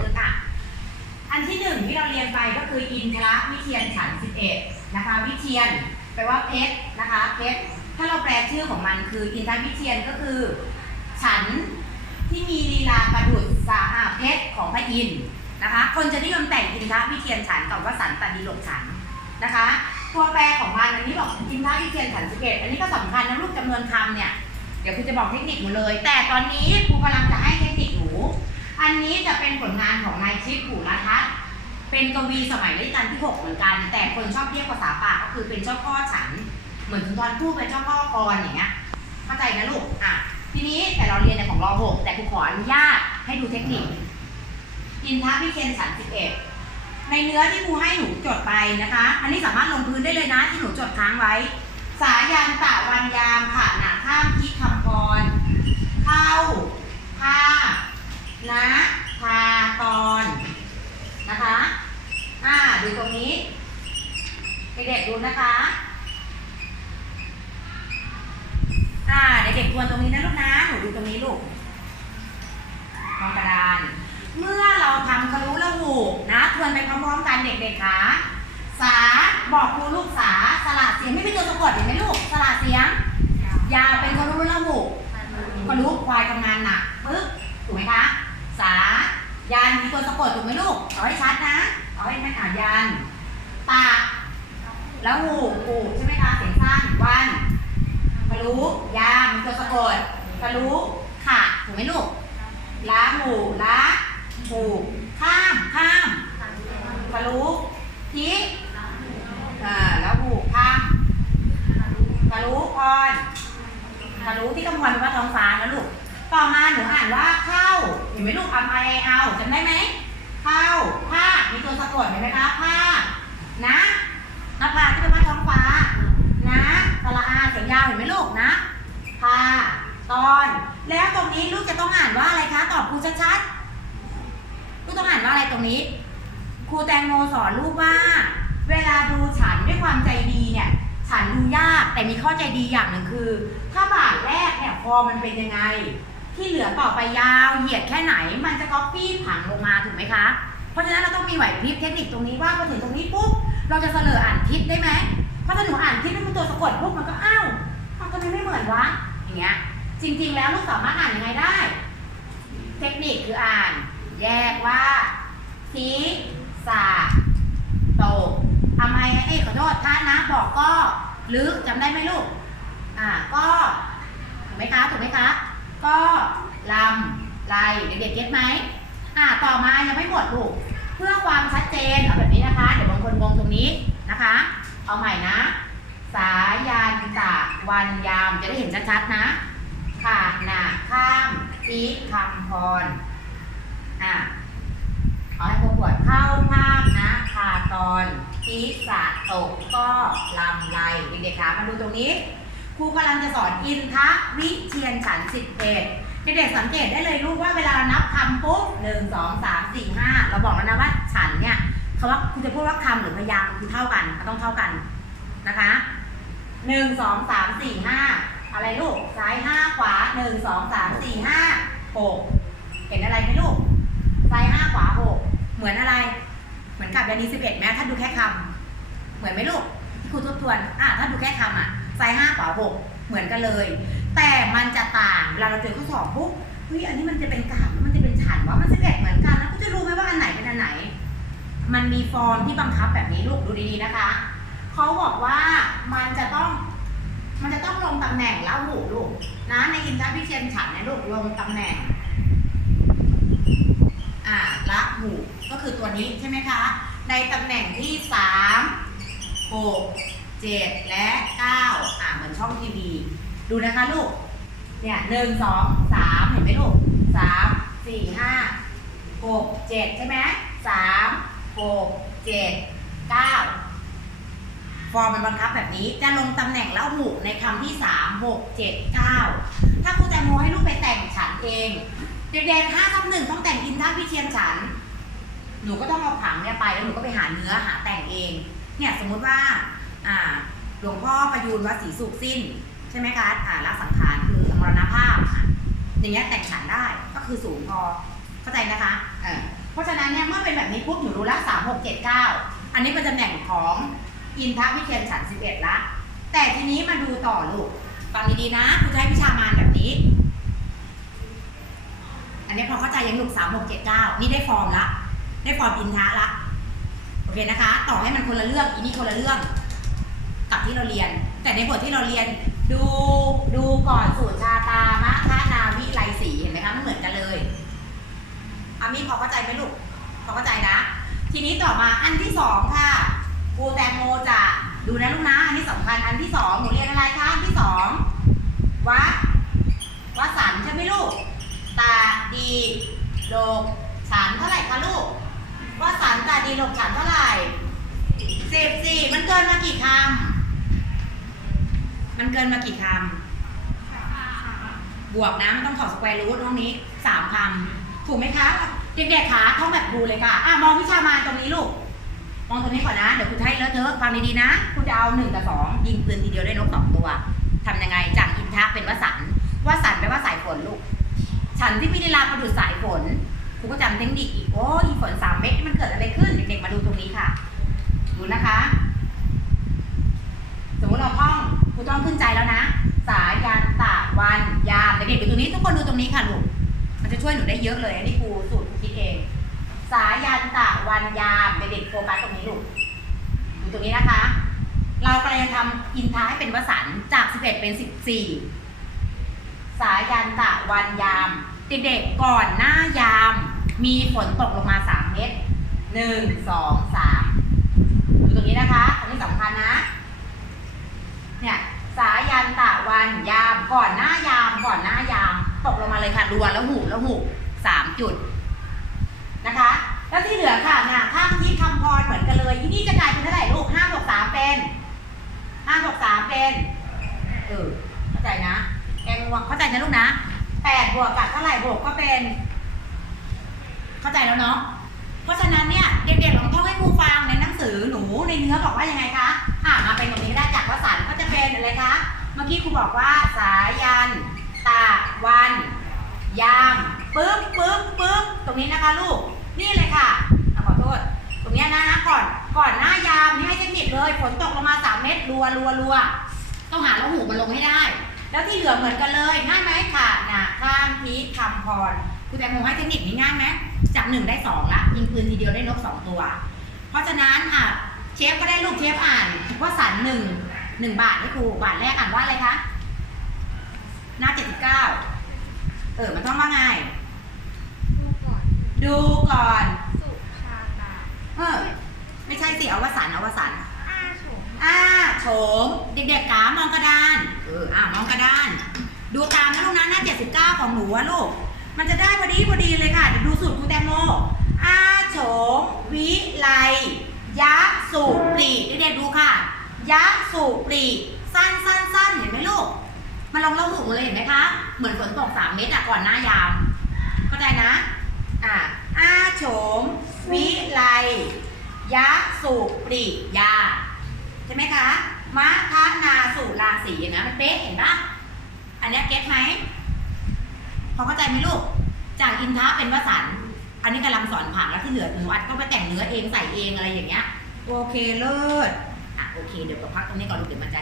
คืออะอันที่หนึ่งที่เราเรียนไปก็คืออินทรวิเทียนฉันสิบเอ็ดนะคะวิเทียนแปลว่าเพชรนะคะเพชรถ้าเราแปลชื่อของมันคืออินทรวิเทียนก็คือ ฉันที่มีลีลาประดุษสาหาเพชรของพระอินทร์นะคะ คนจะนิยมแต่งอินทรวิเทียนฉันกับว่าสันตดีหลกฉันนะคะตัวแปรของมันอันนี้บอกอินทรวิเทียนฉันสิบเอ็ดอันนี้ก็สำคัญนะลูกจำนวนคำเนี่ยเดี๋ยวครูจะบอกเทคนิคหมดเลย แต่ตอนนี้ครูกำลังจะให้ อันนี้จะเป็นผลงานของนายชิปผูรัทัศน์เป็นกวีสมัยรัชกาลที่ 6 เหมือนกัน แต่คนชอบเรียกภาษาปากก็คือเป็นเจ้าพ่อฉัน เหมือนสุนทรภู่เป็นเจ้าพ่อกรอย่างเงี้ยเข้าใจนะลูกอะทีนี้แต่เราเรียนในของรหกแต่ครูขออนุญาตให้ดูเทคนิค อินทวิเชียนฉันสิบเอ็ดในเนื้อที่ครูให้หนูจดไปนะคะ อันนี้สามารถลงพื้นได้เลยนะที่หนูจดค้างไว้ สายันตะวันยามค่ะหนาข้ามคิดคำพรเข้าผ้า นะพาตอนนะคะ อ่า ดูตรงนี้เด็กๆดูนะคะ อ่า เด็กๆทวนตรงนี้นะลูกนะ หนูดูตรงนี้ลูกมองกระดาน เมื่อเราทำคารุละหูนะทวนไปพร้อมๆกันเด็กๆค่ะสาบอกครูลูกสาสละเสียงไม่มีตัวสะกดเห็นไหมลูกสละเสียง ยาวเป็นคารุละหูคารุควายทำงานหนักไหมคะ สา ยันมีตัวสะ กดถูกไหมลูกเอาให้ชัดนะเอาให้ไม่อ่านยันตาแล้วหูหูใช่ไหมคะ เสียงสั้น วันกะรู้ ยามตัวสะกดกะรู้ค่ะถูกไหมลูกล้าหูล้าหูข้าม ข้ามกะรู้ทิอ่าแล้วหูข้ามกะรู้พรกะรู้ที่กำพรเป็นว่าท้องฟ้านะลูกต่อมาหนูอ่านว่าเข้า เห็นไหมลูกอัมไอเอาจำได้ไหม ข้าภามีตัวสะกดเห็นไหมคะภานะนภาที่เป็นว่าท้องฟ้า นะสระอาเสียงยาวเห็นไหมลูกนะพาตอน แล้วตรงนี้ลูกจะต้องอ่านว่าอะไรคะตอบครูชัดๆลูกต้องอ่านว่าอะไรตรงนี้ครูแตงโมสอนลูกว่า เวลาดูฉันด้วยความใจดีเนี่ย ฉันดูยากแต่มีข้อใจดีอย่างหนึ่งคือ ถ้าบาทแรกเนี่ยฟอมันเป็นยังไง ที่เหลือต่อไปยาวเหยียดแค่ไหน มันจะก๊อปปี้ผังลงมาถูกไหมคะ เพราะฉะนั้นเราต้องมีไหวพริบเทคนิคตรงนี้ว่าพอถึงตรงนี้ปุ๊บเราจะเสลออ่านทิศได้ไหมเพราะถ้าหนูอ่านทิศแล้วมันตัวสะกดปุ๊บมันก็อ้าวมันทำไมไม่เหมือนวะอย่างเงี้ยจริง ๆ แล้วลูกสามารถอ่านยังไงได้ เทคนิคคืออ่าน แยกว่าทีสาโตทำไมเอ้ขอโทษท่านนะบอกก็ลึกจำได้ไหมลูก อ่าก็ถูกไหมคะถูกไหมคะ ก็ลำไรเด็กๆเก็ตไหมอ่าต่อมายังไม่หมดลูกเพื่อความชัดเจนเอาแบบนี้นะคะ เดี๋ยวบางคนงงตรงนี้นะคะ เอาใหม่นะ สายันตะวันยามจะได้เห็นชัดๆนะขาดหนาข้ามทีคำพรอ่าเอาให้ครบหมวดเข้าภาพนะคาตอนทีสะตกก็ลำไรเด็กๆคะมาดูตรงนี้ รูกำลังจะสอนอินทะวิเชียนฉันสิบเอ็ดเด็กๆสังเกตได้เลยลูกว่าเวลาเรานับคำปุ๊บหนึ่งสองสามสี่ห้าเราบอกแล้วนะว่าฉันเนี่ยคำว่าคุณจะพูดว่าคำหรือพยางค์คือเท่ากันก็ต้องเท่ากันนะคะหนึ่งสองสามสี่ห้าอะไรลูกซ้ายห้าขวาหนึ่งสองสามสี่ห้าหกเห็นอะไรไหมลูกซ้ายห้าขวาหกเหมือนอะไร เหมือนกับยานีสิบเอ็ดไหมถ้าดูแค่คำเหมือนไหมลูกที่ครูทบทวนอะถ้าดูแค่คำอะ ไซส์ห้าขวาหกเหมือนกันเลย แต่มันจะต่างเวลาเราเจอข้อสอบปุ๊บเฮ้ยอันนี้มันจะเป็นกราฟมันจะเป็นฉันว่ามันสิบเอ็ดเหมือนกันแล้วก็จะรู้ไหมว่าอันไหนเป็นอันไหน มันมีฟอร์มที่บังคับแบบนี้ลูกดูดีๆนะคะเขาบอกว่ามันจะต้องมันจะต้องลงตำแหน่งแล้วหูลูกนะในอินทรวิเชียนฉันเนี่ยลูกลงตำแหน่งอ่าละหูก็คือตัวนี้ใช่ไหมคะ ในตำแหน่งที่สามหก เจ็ดและเก้าอะเหมือนช่องทีวี ดูนะคะลูก เนี่ยหนึ่งสองสามเห็นไหมลูกสามสี่ห้าหกเจ็ดใช่ไหมสามหกเจ็ดเก้าฟอร์มมันบังคับแบบนี้จะลงตำแหน่งแล้วหูในคำที่สามหกเจ็ดเก้าถ้าครูแตงโมให้ลูกไปแต่งฉันเองเด็กๆห้าทับหนึ่งต้องแต่งอินท่าพิเชียนฉัน หนูก็ต้องเอาผังเนี่ยไปแล้วหนูก็ไปหาเนื้อหาแต่งเอง เนี่ยสมมติว่า อ่าหลวงพ่อประยูนวัดศรีสุขสิ้น ใช่ไหมคะอ่าละสังขารคือมรณภาพอะอย่างเงี้ยแต่งฉันได้ก็คือสูงพอเข้าใจนะคะเออเพราะราะฉะนั้นเนี่ยเมื่อเป็นแบบนี้ปุ๊บหนูรู้ละสามหกเจ็ดเก้าอันนี้เป็นตำแหน่งของอินทวิเชียนฉันสิบเอ็ดละแต่ทีนี้มาดูต่อลูกฟังดีๆนะครูจะให้วิชามานแบบนี้ อันนี้พอเข้าใจยังลูกสามหกเจ็ดเก้านี่ได้ฟอร์มละ ได้ฟอร์มอินทะละ โอเคนะคะ ต่อให้มันคนละเรื่องอีนี่คนละเรื่อง กับที่เราเรียน แต่ในบทที่เราเรียนดูดูก่อนสูตรชาตามะทานาวิไลศรีเห็นไหมคะมันเหมือนกันเลยอามีพอเข้าใจไหมลูกพอเข้าใจนะ ทีนี้ต่อมาอันที่สองค่ะครูแตงโมจะดูนะลูกนะอันที่สำคัญอันที่สองหนูเรียนอะไรคะอันที่สองวัดวัดสันใช่ไหมลูกตาดีโลกฉันเท่าไหร่คะลูกว่าสันตาดีโลกฉันเท่าไหร่สิบสี่มันเกินมากี่คำ มันเกินมากี่คำบวกนะไม่ต้องถอดสแควร์รูทห้องนี้สามคำถูกไหมคะ เด็กๆคะท่องแบบครูเลยค่ะอะ มองวิชามาตรงนี้ลูก มองตรงนี้ก่อนนะ เดี๋ยวคุณให้เลอะเทอะฟังดีๆนะ คุณจะเอาหนึ่งกับสองยิงปืนทีเดียวได้นกสองตัวทำยังไงจากอินทะเป็นวสันวสันแปลว่าสายฝนลูก ฉันที่พิริลาประดุษสายฝนครูก็จำเทคนิคอีกโอ้ยฝนสามเม็ดมันเกิดอะไรขึ้นเด็กๆมาดูตรงนี้ค่ะ ดูนะคะ สมมติเราท่อ ต้องขึ้นใจแล้วนะ สายันตะวันยามเด็กๆดูตรงนี้ทุกคนดูตรงนี้ค่ะลูกมันจะช่วยหนูได้เยอะเลยอันนี้ครูสูตรครูคิดเอง สายันตะวันยามเด็กๆโฟกัสตรงนี้ลูกดูตรงนี้นะคะ เรากำลังจะทำอินทาให้เป็นวสันจาก 11 เป็น 14 สายันตะวันยาม เด็กๆก่อนหน้ายาม มีฝนตกลงมา 3 เม็ดหนึ่งสองสามดูตรงนี้นะคะ ตรงนี้สำคัญนะ เนี่ย สายันตะวันยามก่อนหน้ายามก่อนหน้ายาม ตกลงมาเลยค่ะรัวแล้วหูแล้วหูสามจุดนะคะ แล้วที่เหลือค่ะน่ะข้ามที่คำพรเหมือนกันเลยที่นี่จะกลายเป็นเท่าไหร่ลูกห้าบวกสามเป็นห้าบวกสามเป็นเออเข้าใจนะแกงวงเข้าใจนะลูกนะแปดบวกกับเท่าไหร่บวกก็เป็น เข้าใจแล้วเนาะเพราะฉะนั้นเนี่ยเด็กๆลองท่องให้ครูฟังในหนังสือหนูในเนื้อบอกว่ายังไงคะ อ่ามาเป็นตรงนี้ก็ได้จากวสันก็จะเป็นอะไรคะ เมื่อกี้ครูบอกว่าสายัน ตะวัน ยามปึ๊บปึ๊บปึ๊บตรงนี้นะคะลูก นี่เลยค่ะขอโทษ ตรงนี้นะนะก่อน ก่อนหน้ายามนี่ให้เทคนิคเลยฝนตกลงมาสามเม็ดรัวรัวรัวต้องหาแล้วหูมันลงให้ได้ แล้วที่เหลือเหมือนกันเลยง่ายไหมค่ะนะข้ามทีคำพรคุณแตงโมให้เทคนิคนี้ง่ายไหมจากหนึ่งได้สองละยิงปืนทีเดียวได้นกสองตัว เพราะฉะนั้นอะ เชฟก็ได้ลูกเชฟอ่านว่าสันหนึ่งหนึ่งบาทให้ครูบาทแรกอ่านว่าอะไรคะหน้าเจ็ดสิบเก้าเออมันต้องว่าไง ดูก่อนดูก่อน สุชาตาเออไม่ใช่สิเอาวสันต์เอาวสันต์อ้าโฉมอ่าโฉมเด็กๆกามองกระดานเอออ่ามองกระดาน ดูตามนะลูกนะหน้า79ของหนูอะลูก มันจะได้พอดีพอดีเลยค่ะเดี๋ยวดูสูตรครูแตงโมอาโฉมวิไล ยะสุปรีเด็กๆดูค่ะ ยะสุปรีสั้นสั้นสั้นเห็นไหมลูก มันลงแล้วหูหมดเลยเห็นไหมคะ เหมือนฝนตกสามเม็ดอะก่อนหน้ายาม เข้าใจนะ อ่าอาโฉม วิไล ยะสุปริยา ใช่ไหมคะ มะทะนาสุราศีนไหมมันเป๊ะเห็นปะอันนี้เก็ตไหมพอเข้าใจไหมลูก จากอินทะเป็นวสันต์ อันนี้กำลังสอนผังแล้วที่เหลือหนูอัดก็ไปแต่งเนื้อเองใส่เองอะไรอย่างเงี้ย โอเคเลิศอะโอเคเดี๋ยวก็พักตรงนี้ก่อนลูกเดี๋ยวมันจะ